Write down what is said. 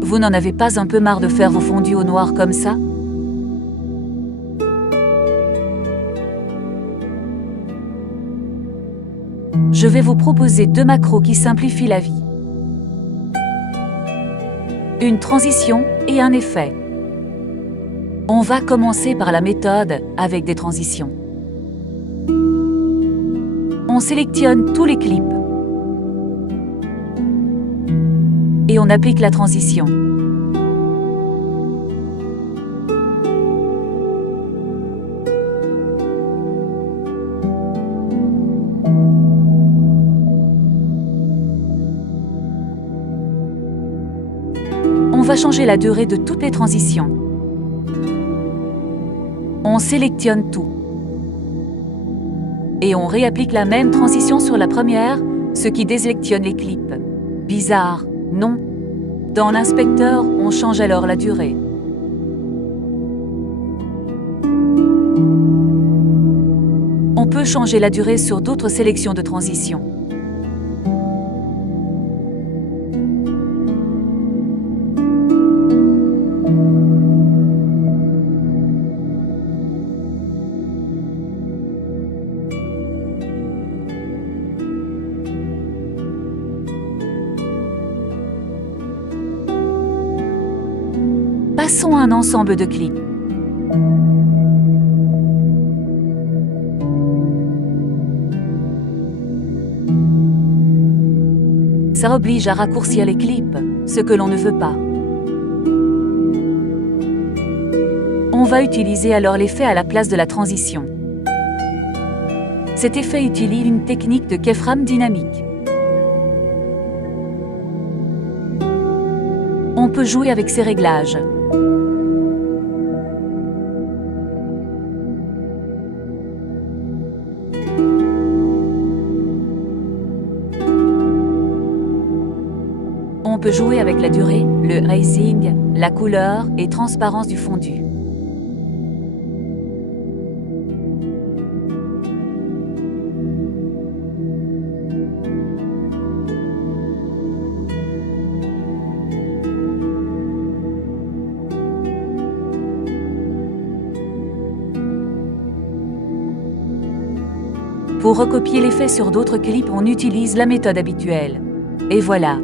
Vous n'en avez pas un peu marre de faire vos fondus au noir comme ça? Je vais vous proposer 2 macros qui simplifient la vie. Une transition et un effet. On va commencer par la méthode avec des transitions. On sélectionne tous les clips et on applique la transition. On va changer la durée de toutes les transitions. On sélectionne tout. Et on réapplique la même transition sur la première, ce qui désélectionne les clips. Bizarre, non? Dans l'inspecteur, on change alors la durée. On peut changer la durée sur d'autres sélections de transition. Passons à un ensemble de clips. Ça oblige à raccourcir les clips, ce que l'on ne veut pas. On va utiliser alors l'effet à la place de la transition. Cet effet utilise une technique de keyframe dynamique. On peut jouer avec ces réglages. On peut jouer avec la durée, le icing, la couleur et transparence du fondu. Pour recopier l'effet sur d'autres clips, on utilise la méthode habituelle. Et voilà.